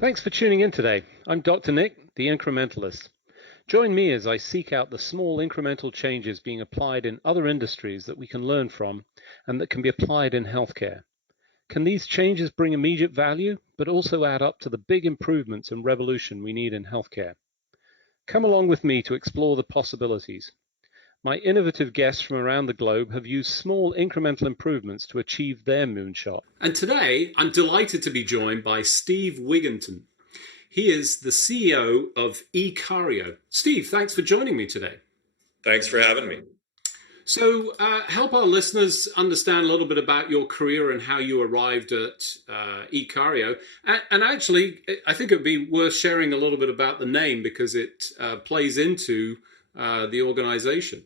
Thanks for tuning in today. I'm Dr. Nick, the Incrementalist. Join me as I seek out the small incremental changes being applied in other industries that we can learn from and that can be applied in healthcare. Can these changes bring immediate value, but also add up to the big improvements and revolution we need in healthcare? Come along with me to explore the possibilities. My innovative guests from around the globe have used small incremental improvements to achieve their moonshot. And today, I'm delighted to be joined by Steve Wiggington. He is the CEO of ICario. Steve, thanks for joining me today. Thanks for having me. So help our listeners understand a little bit about your career and how you arrived at ICario. And actually, I think it would be worth sharing a little bit about the name because it plays into the organization.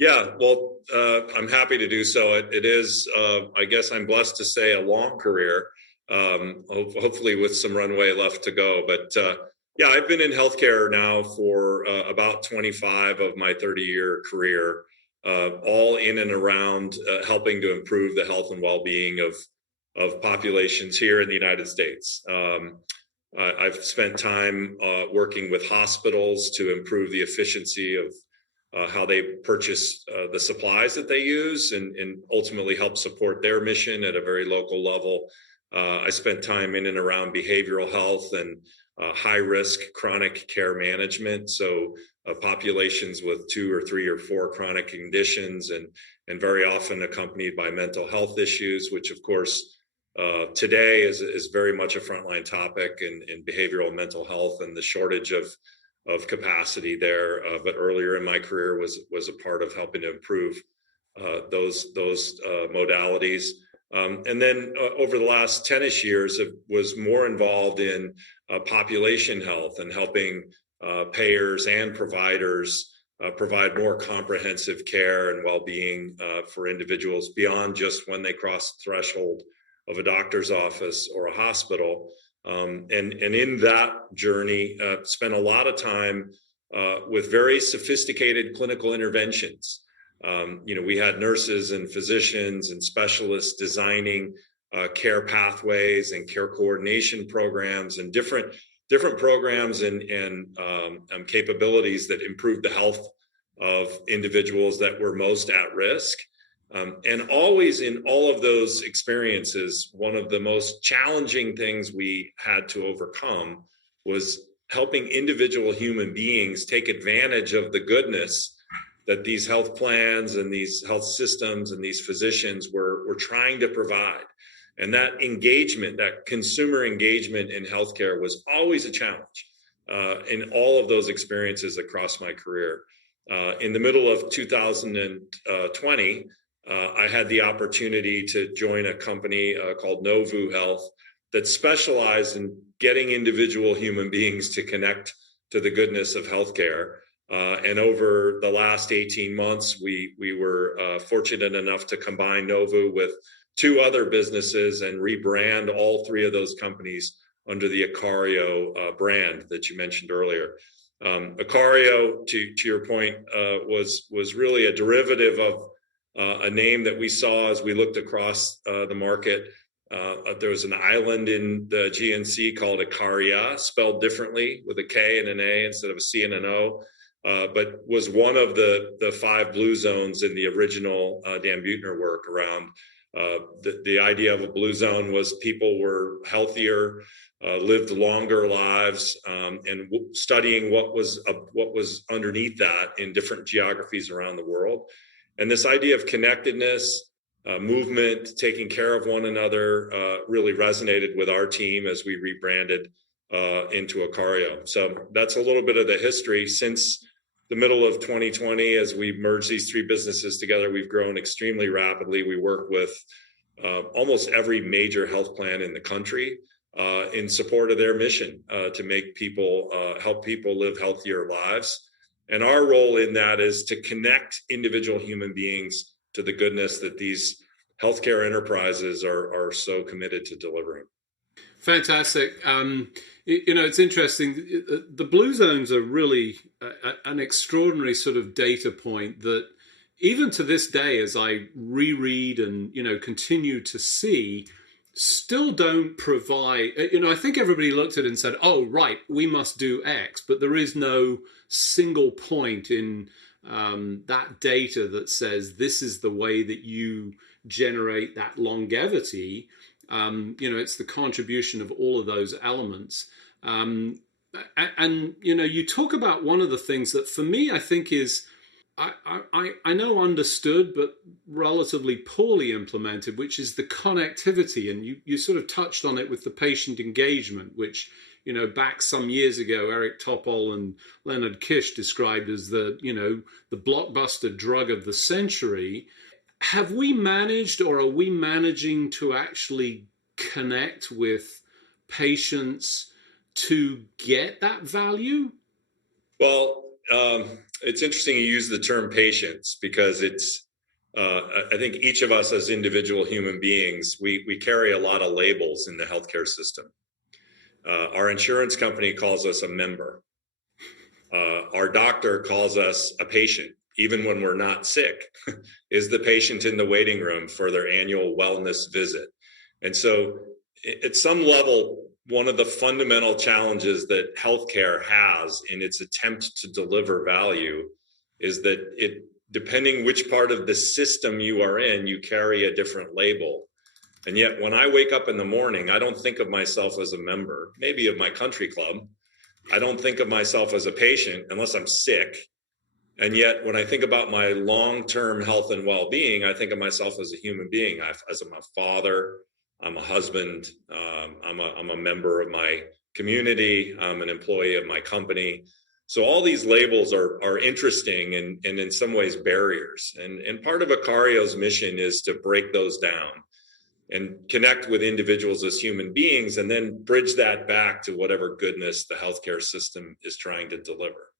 Yeah, well, I'm happy to do so. It is, I guess I'm blessed to say, a long career, hopefully with some runway left to go. But yeah, I've been in healthcare now for about 25 of my 30-year career, all in and around helping to improve the health and well-being of populations here in the United States. I've spent time working with hospitals to improve the efficiency of how they purchase the supplies that they use and ultimately help support their mission at a very local level. I spent time in and around behavioral health and high-risk chronic care management. So populations with 2 or 3 or 4 chronic conditions and very often accompanied by mental health issues, which of course today is very much a frontline topic in behavioral and mental health and the shortage of capacity there, but earlier in my career was a part of helping to improve those modalities. And then over the last 10-ish years, was more involved in population health and helping payers and providers provide more comprehensive care and well-being for individuals beyond just when they cross the threshold of a doctor's office or a hospital. And in that journey, spent a lot of time with very sophisticated clinical interventions. We had nurses and physicians and specialists designing care pathways and care coordination programs and different programs and capabilities that improved the health of individuals that were most at risk. And always in all of those experiences, one of the most challenging things we had to overcome was helping individual human beings take advantage of the goodness that these health plans and these health systems and these physicians were trying to provide. And that engagement, that consumer engagement in healthcare was always a challenge in all of those experiences across my career. In the middle of 2020, I had the opportunity to join a company called Novu Health that specialized in getting individual human beings to connect to the goodness of healthcare. And over the last 18 months, we were fortunate enough to combine Novu with 2 other businesses and rebrand all 3 of those companies under the ICario brand that you mentioned earlier. ICario, to your point, was really a derivative of a name that we saw as we looked across the market. There was an island in the GNC called Icaria, spelled differently with a K and an A instead of a C and an O, but was one of the 5 blue zones in the original Dan Buettner work around. The idea of a blue zone was people were healthier, lived longer lives, and studying what was underneath that in different geographies around the world. And this idea of connectedness, movement, taking care of one another really resonated with our team as we rebranded into ICario. So that's a little bit of the history. Since the middle of 2020, as we merged these 3 businesses together, we've grown extremely rapidly. We work with almost every major health plan in the country in support of their mission to make people, help people live healthier lives. And our role in that is to connect individual human beings to the goodness that these healthcare enterprises are so committed to delivering. Fantastic. It's interesting. The blue zones are really an extraordinary sort of data point that even to this day, as I reread and, continue to see still don't provide, I think everybody looked at it and said, oh, right, we must do X, but there is no single point in that data that says this is the way that you generate that longevity. It's the contribution of all of those elements. You talk about one of the things that for me, I think is, I know understood, but relatively poorly implemented, which is the connectivity. And you sort of touched on it with the patient engagement, which, back some years ago, Eric Topol and Leonard Kish described as the blockbuster drug of the century. Have we managed, or are we managing to actually connect with patients to get that value? Well, it's interesting you use the term patients, because it's, I think each of us as individual human beings, we carry a lot of labels in the healthcare system. Our insurance company calls us a member. Our doctor calls us a patient, even when we're not sick, is the patient in the waiting room for their annual wellness visit. And so at some level, one of the fundamental challenges that healthcare has in its attempt to deliver value is that depending which part of the system you are in, you carry a different label. And yet when I wake up in the morning, I don't think of myself as a member, maybe of my country club. I don't think of myself as a patient unless I'm sick. And yet when I think about my long-term health and well-being, I think of myself as a human being, as I'm a father, I'm a husband, I'm a member of my community, I'm an employee of my company. So all these labels are interesting and in some ways barriers. And part of ICario's mission is to break those down and connect with individuals as human beings, and then bridge that back to whatever goodness the healthcare system is trying to deliver.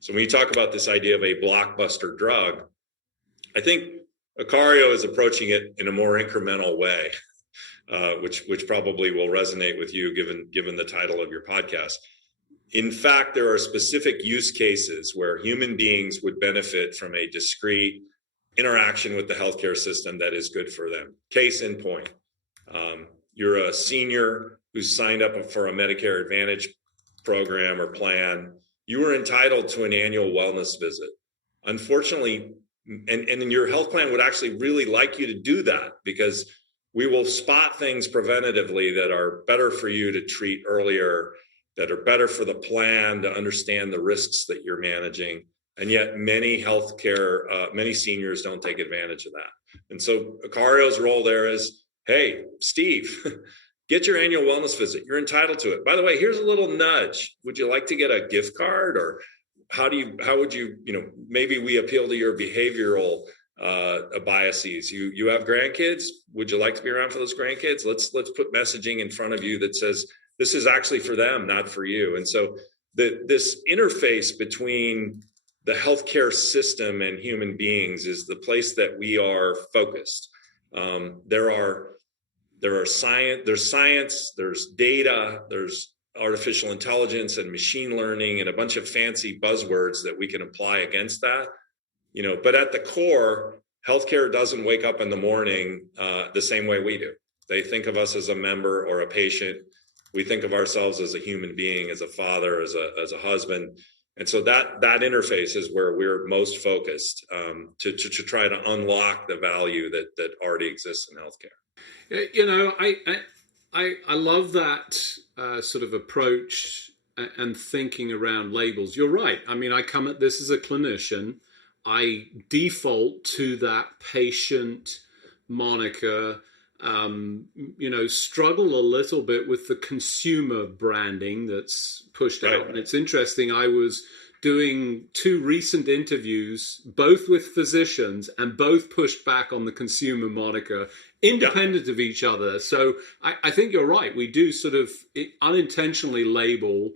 So when you talk about this idea of a blockbuster drug, I think ICario is approaching it in a more incremental way. Which probably will resonate with you given the title of your podcast. In fact, there are specific use cases where human beings would benefit from a discrete interaction with the healthcare system that is good for them. Case in point, you're a senior who's signed up for a Medicare Advantage program or plan. You are entitled to an annual wellness visit. Unfortunately, and your health plan would actually really like you to do that, because we will spot things preventatively that are better for you to treat earlier, that are better for the plan to understand the risks that you're managing. And yet many many seniors don't take advantage of that. And so ICario's role there is, hey, Steve, get your annual wellness visit. You're entitled to it. By the way, here's a little nudge. Would you like to get a gift card? Or how would you, maybe we appeal to your behavioral biases. You have grandkids. Would you like to be around for those grandkids? Let's put messaging in front of you that says this is actually for them, not for you. And so this interface between the healthcare system and human beings is the place that we are focused. There's science, there's data, there's artificial intelligence and machine learning and a bunch of fancy buzzwords that we can apply against that. But at the core, healthcare doesn't wake up in the morning the same way we do. They think of us as a member or a patient. We think of ourselves as a human being, as a father, as a husband. And so that interface is where we're most focused to try to unlock the value that already exists in healthcare. I love that sort of approach and thinking around labels. You're right. I mean, I come at this as a clinician. I default to that patient moniker, struggle a little bit with the consumer branding that's pushed out. And it's interesting, I was doing 2 recent interviews, both with physicians, and both pushed back on the consumer moniker, independent of each other. So I think you're right. We do sort of unintentionally label,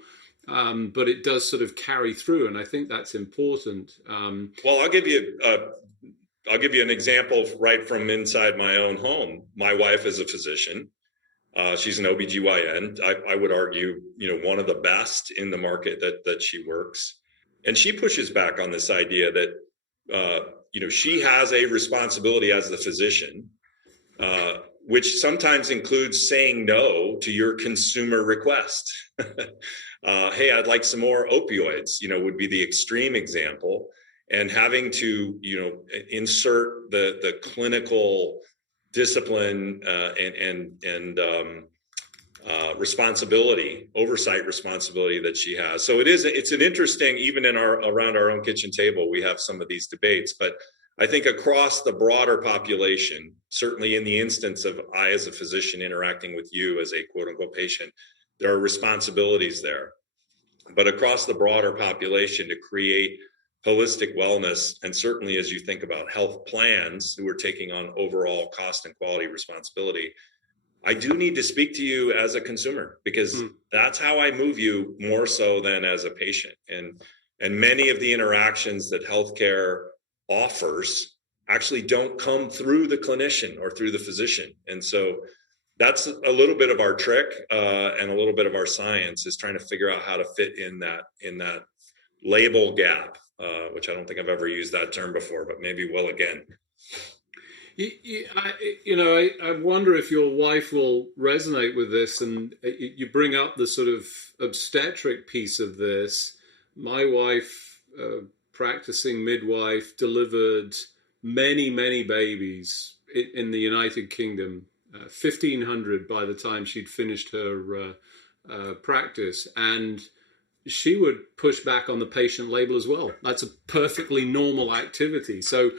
but it does sort of carry through, and I think that's important. Well, I'll give you an example right from inside my own home. My wife is a physician. She's an OBGYN. I would argue, one of the best in the market that she works. And she pushes back on this idea that, she has a responsibility as the physician which sometimes includes saying no to your consumer request. Hey, I'd like some more opioids, would be the extreme example. And having to, insert the clinical discipline and responsibility, oversight responsibility that she has. So it's an interesting, even around our own kitchen table, we have some of these debates, but I think across the broader population, certainly in the instance of I as a physician interacting with you as a quote unquote patient, there are responsibilities there. But across the broader population to create holistic wellness, and certainly as you think about health plans who are taking on overall cost and quality responsibility, I do need to speak to you as a consumer, because that's how I move you more so than as a patient. And many of the interactions that healthcare offers actually don't come through the clinician or through the physician. And so that's a little bit of our trick and a little bit of our science, is trying to figure out how to fit in that label gap, which I don't think I've ever used that term before, but maybe will again. I wonder if your wife will resonate with this, and you bring up the sort of obstetric piece of this. My wife, practicing midwife, delivered many, many babies in the United Kingdom, 1,500 by the time she'd finished her practice. And she would push back on the patient label as well. That's a perfectly normal activity. So,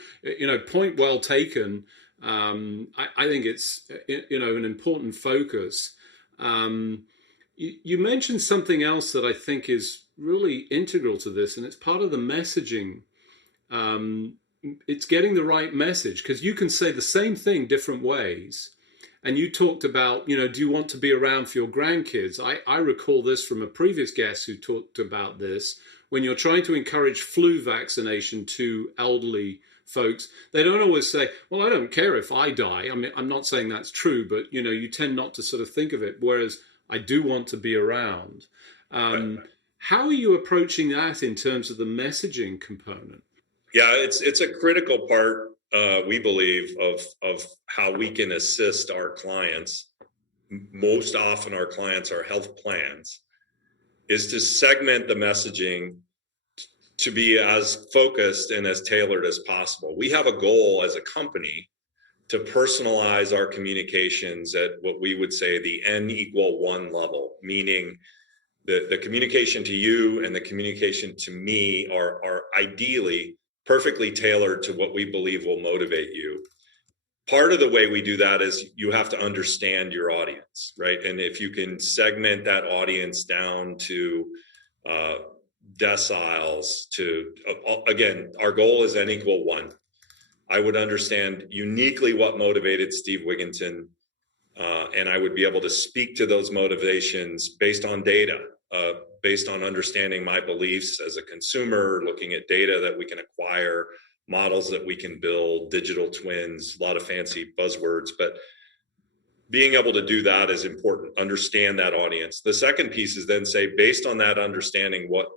point well taken. I think it's, an important focus. You mentioned something else that I think is really integral to this, and it's part of the messaging. It's getting the right message, because you can say the same thing different ways. And you talked about, do you want to be around for your grandkids? I recall this from a previous guest who talked about this. When you're trying to encourage flu vaccination to elderly folks, they don't always say, well, I don't care if I die. I mean, I'm not saying that's true, but, you tend not to sort of think of it. Whereas I do want to be around. How are you approaching that in terms of the messaging component? Yeah, it's a critical part, we believe, of how we can assist our clients. Most often our clients are health plans, is to segment the messaging to be as focused and as tailored as possible. We have a goal as a company to personalize our communications at what we would say the N=1 level, meaning the communication to you and the communication to me are ideally perfectly tailored to what we believe will motivate you. Part of the way we do that is you have to understand your audience, right? And if you can segment that audience down to deciles, again, our goal is N=1. I would understand uniquely what motivated Steve Wiggington, and I would be able to speak to those motivations based on data, based on understanding my beliefs as a consumer, looking at data that we can acquire, models that we can build, digital twins, a lot of fancy buzzwords, but being able to do that is important. Understand that audience. The second piece is then say, based on that understanding, what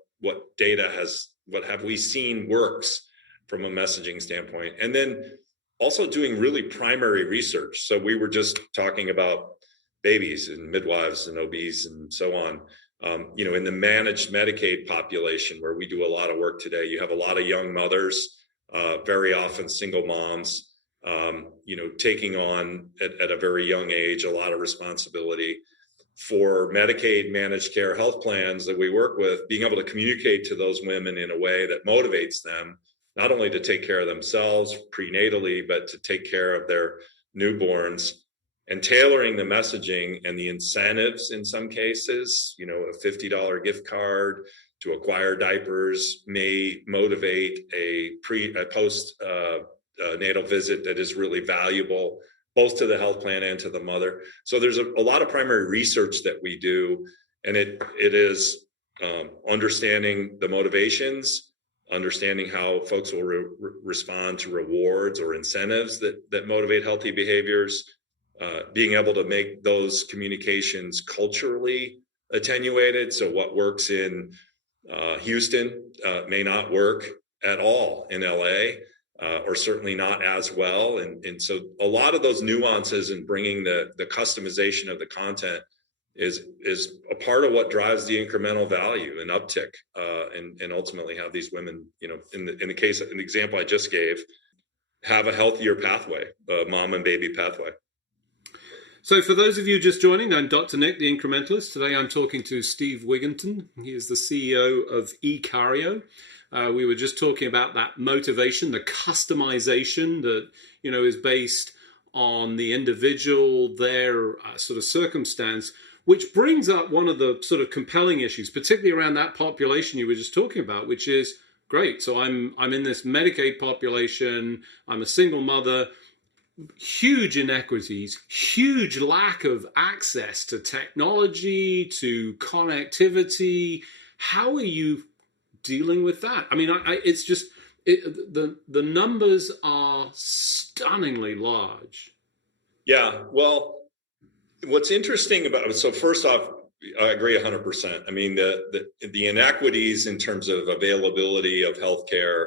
have we seen works from a messaging standpoint? And then also doing really primary research. So we were just talking about babies and midwives and OBs and so on. In the managed Medicaid population, where we do a lot of work today, you have a lot of young mothers, very often single moms, taking on at a very young age a lot of responsibility. For Medicaid managed care health plans that we work with, being able to communicate to those women in a way that motivates them not only to take care of themselves prenatally, but to take care of their newborns, and tailoring the messaging and the incentives in some cases, a $50 gift card to acquire diapers may motivate a post natal visit that is really valuable, both to the health plan and to the mother. So there's a lot of primary research that we do, and it is understanding the motivations, understanding how folks will respond to rewards or incentives that motivate healthy behaviors, being able to make those communications culturally attenuated. So what works in Houston may not work at all in LA. or certainly not as well. And so a lot of those nuances in bringing the customization of the content is a part of what drives the incremental value and uptick, and ultimately have these women, in the example I just gave, have a healthier pathway, mom and baby pathway. So for those of you just joining, I'm Dr. Nick, the Incrementalist. Today I'm talking to Steve Wiggington. He is the CEO of ICario. We were just talking about that motivation, the customization that, is based on the individual, their sort of circumstance, which brings up one of the sort of compelling issues, particularly around that population you were just talking about, which is, great, so I'm in this Medicaid population, I'm a single mother, huge inequities, huge lack of access to technology, to connectivity. How are you dealing with that? I mean, it's just, the numbers are stunningly large. Yeah, well, what's interesting about it, so first off, I agree 100%. I mean, the inequities in terms of availability of healthcare,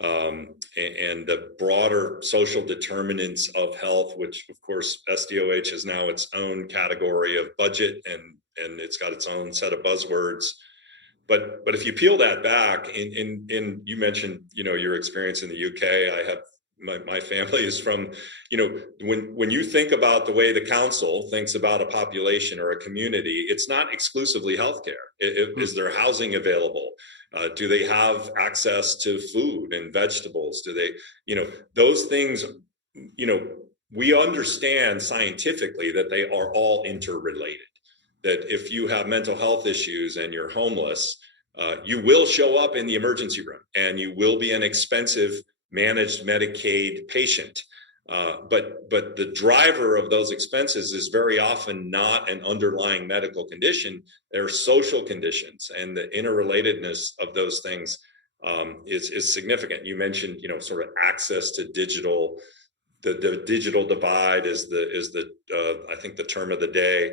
and the broader social determinants of health, which of course SDOH is now its own category of budget, and it's got its own set of buzzwords. But if you peel that back, in you mentioned, your experience in the UK. I have my family is from, when you think about the way the council thinks about a population or a community, it's not exclusively healthcare. Is there housing available? Do they have access to food and vegetables? Do they, those things, we understand scientifically that they are all interrelated. That if you have mental health issues and you're homeless, you will show up in the emergency room and you will be an expensive managed Medicaid patient. But the driver of those expenses is very often not an underlying medical condition. They're social conditions, and the interrelatedness of those things is significant. You mentioned, sort of access to digital. The digital divide is the I think the term of the day.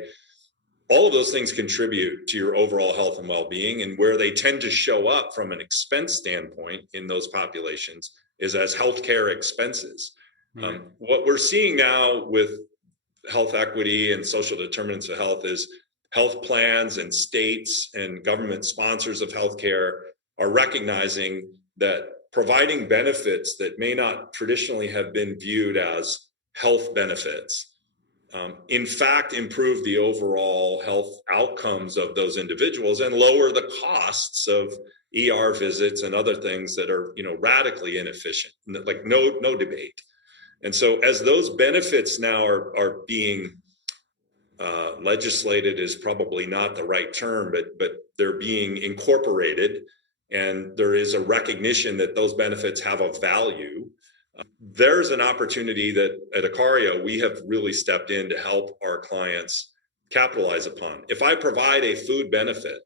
All of those things contribute to your overall health and well-being, and where they tend to show up from an expense standpoint in those populations is as healthcare expenses. Mm-hmm. What we're seeing now with health equity and social determinants of health is health plans and states and government sponsors of healthcare are recognizing that providing benefits that may not traditionally have been viewed as health benefits, in fact, improve the overall health outcomes of those individuals and lower the costs of ER visits and other things that are, radically inefficient, like no debate. And so as those benefits now are being legislated is probably not the right term, but they're being incorporated, and there is a recognition that those benefits have a value. There's an opportunity that at ICario, we have really stepped in to help our clients capitalize upon. If I provide a food benefit,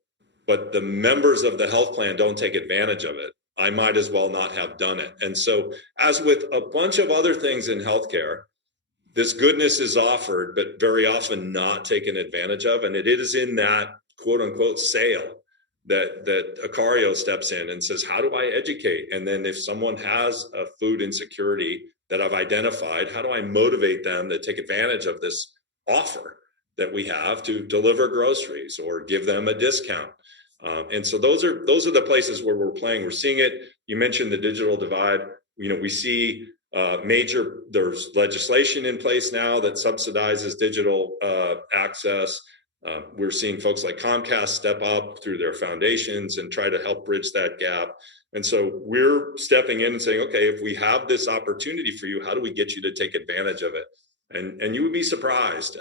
but the members of the health plan don't take advantage of it, I might as well not have done it. And so, as with a bunch of other things in healthcare, this goodness is offered, but very often not taken advantage of. And it is in that quote unquote sale that ICario steps in and says, how do I educate? And then if someone has a food insecurity that I've identified, how do I motivate them to take advantage of this offer that we have to deliver groceries or give them a discount? And so those are the places where we're playing. We're seeing it. You mentioned the digital divide. We see there's legislation in place now that subsidizes digital access. We're seeing folks like Comcast step up through their foundations and try to help bridge that gap. And so we're stepping in and saying, okay, if we have this opportunity for you, how do we get you to take advantage of it? And you would be surprised.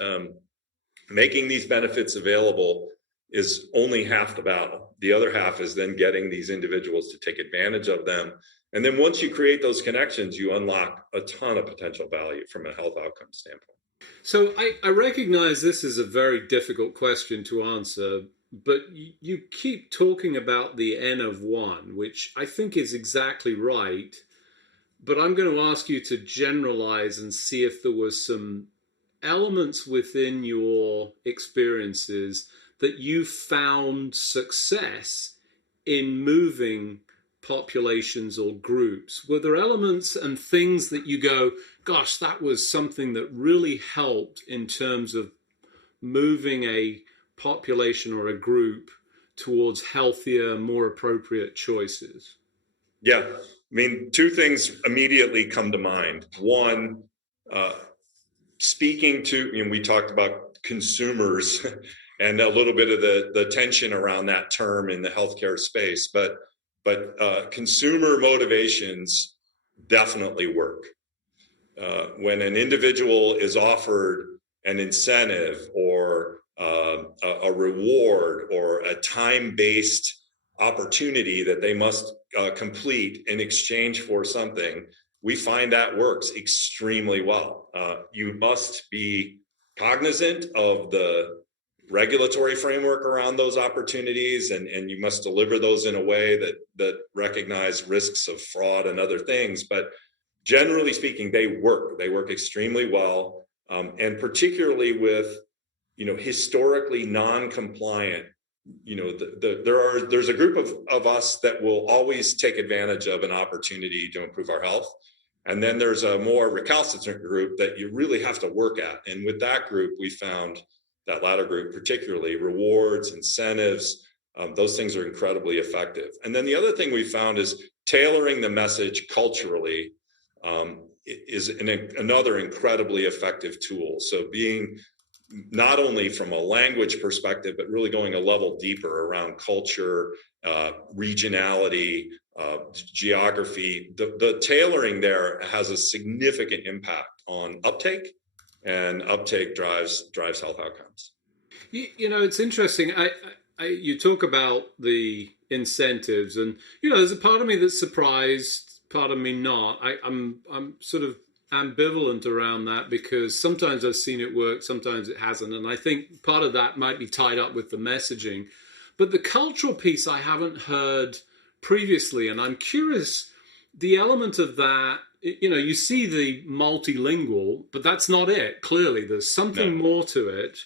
Making these benefits available is only half the battle. The other half is then getting these individuals to take advantage of them. And then once you create those connections, you unlock a ton of potential value from a health outcome standpoint. So I recognize this is a very difficult question to answer, but you keep talking about the N of one, which I think is exactly right. But I'm going to ask you to generalize and see if there were some elements within your experiences that you found success in moving populations or groups? Were there elements and things that you go, gosh, that was something that really helped in terms of moving a population or a group towards healthier, more appropriate choices? Yeah, I mean, two things immediately come to mind. One, speaking to, we talked about consumers and a little bit of the tension around that term in the healthcare space, but consumer motivations definitely work. When an individual is offered an incentive or a reward or a time-based opportunity that they must complete in exchange for something, we find that works extremely well. You must be cognizant of the regulatory framework around those opportunities, and you must deliver those in a way that recognize risks of fraud and other things. But generally speaking, they work extremely well, and particularly with historically non-compliant. There's a group of us that will always take advantage of an opportunity to improve our health, and then there's a more recalcitrant group that you really have to work at. And with that group, we found that latter group, particularly rewards, incentives, those things are incredibly effective. And then the other thing we found is tailoring the message culturally is another incredibly effective tool. So being not only from a language perspective, but really going a level deeper around culture, regionality, geography. The tailoring there has a significant impact on uptake, and uptake drives health outcomes. It's interesting. You talk about the incentives, and there's a part of me that's surprised, part of me not. I'm sort of ambivalent around that, because sometimes I've seen it work, sometimes it hasn't, and I think part of that might be tied up with the messaging. But the cultural piece I haven't heard previously, and I'm curious, the element of that, you see the multilingual, but that's not it. Clearly, there's something more to it.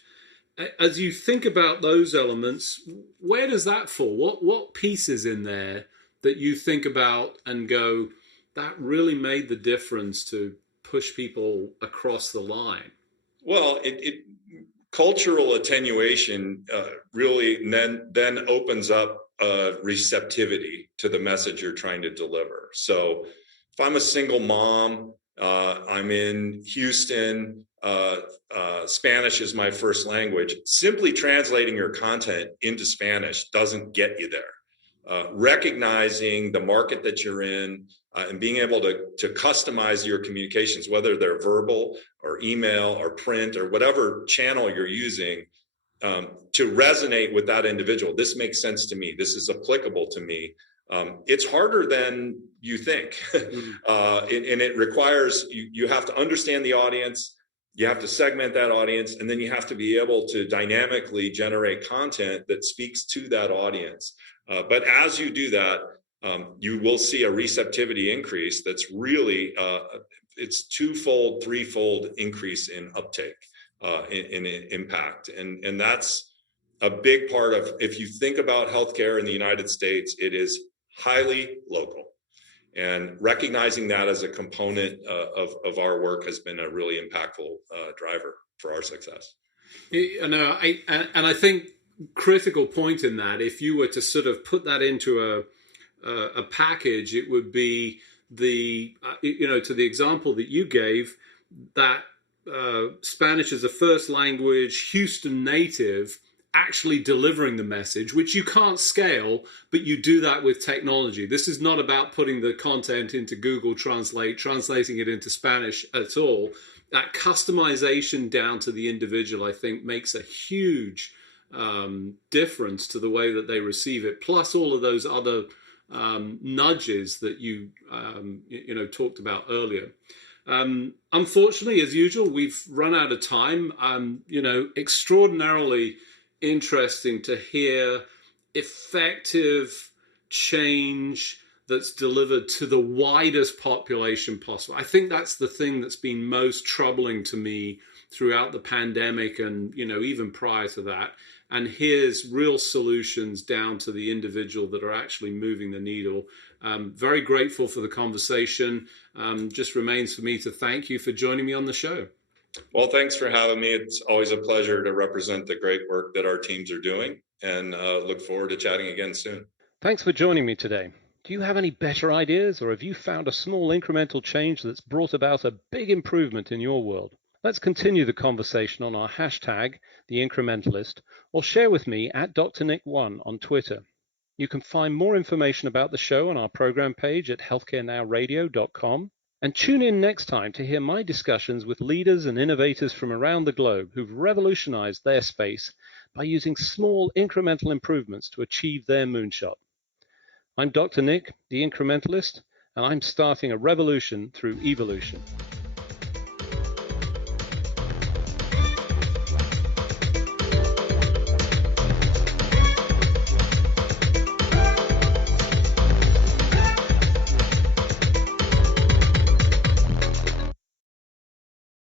As you think about those elements, where does that fall? What pieces in there that you think about and go, that really made the difference to push people across the line? Well, cultural attenuation really then opens up receptivity to the message you're trying to deliver. So if I'm a single mom, I'm in Houston, Spanish is my first language, simply translating your content into Spanish doesn't get you there. Recognizing the market that you're in, and being able to customize your communications, whether they're verbal or email or print or whatever channel you're using, to resonate with that individual. This makes sense to me. This is applicable to me. It's harder than you think. And it requires, you have to understand the audience, you have to segment that audience, and then you have to be able to dynamically generate content that speaks to that audience. But as you do that, you will see a receptivity increase that's really, it's twofold, threefold increase in uptake, in impact. And that's a big part of, if you think about healthcare in the United States, it is highly local. And recognizing that as a component of our work has been a really impactful driver for our success. I think critical point in that, if you were to sort of put that into a package, it would be the, to the example that you gave, that Spanish as a first language, Houston native, actually delivering the message, which you can't scale, but you do that with technology. This is not about putting the content into Google Translate, translating it into Spanish at all. That customization down to the individual, I think, makes a huge difference to the way that they receive it. Plus all of those other nudges that you talked about earlier. Unfortunately, as usual, we've run out of time. Extraordinarily interesting to hear effective change that's delivered to the widest population possible. I think that's the thing that's been most troubling to me throughout the pandemic, and even prior to that. and here's real solutions down to the individual that are actually moving the needle. Very grateful for the conversation. Just remains for me to thank you for joining me on the show. Well, thanks for having me. It's always a pleasure to represent the great work that our teams are doing, and look forward to chatting again soon. Thanks for joining me today. Do you have any better ideas, or have you found a small incremental change that's brought about a big improvement in your world? Let's continue the conversation on our hashtag, the Incrementalist, or share with me at DrNick1 on Twitter. You can find more information about the show on our program page at healthcarenowradio.com. And tune in next time to hear my discussions with leaders and innovators from around the globe who've revolutionized their space by using small incremental improvements to achieve their moonshot. I'm Dr. Nick, the Incrementalist, and I'm starting a revolution through evolution.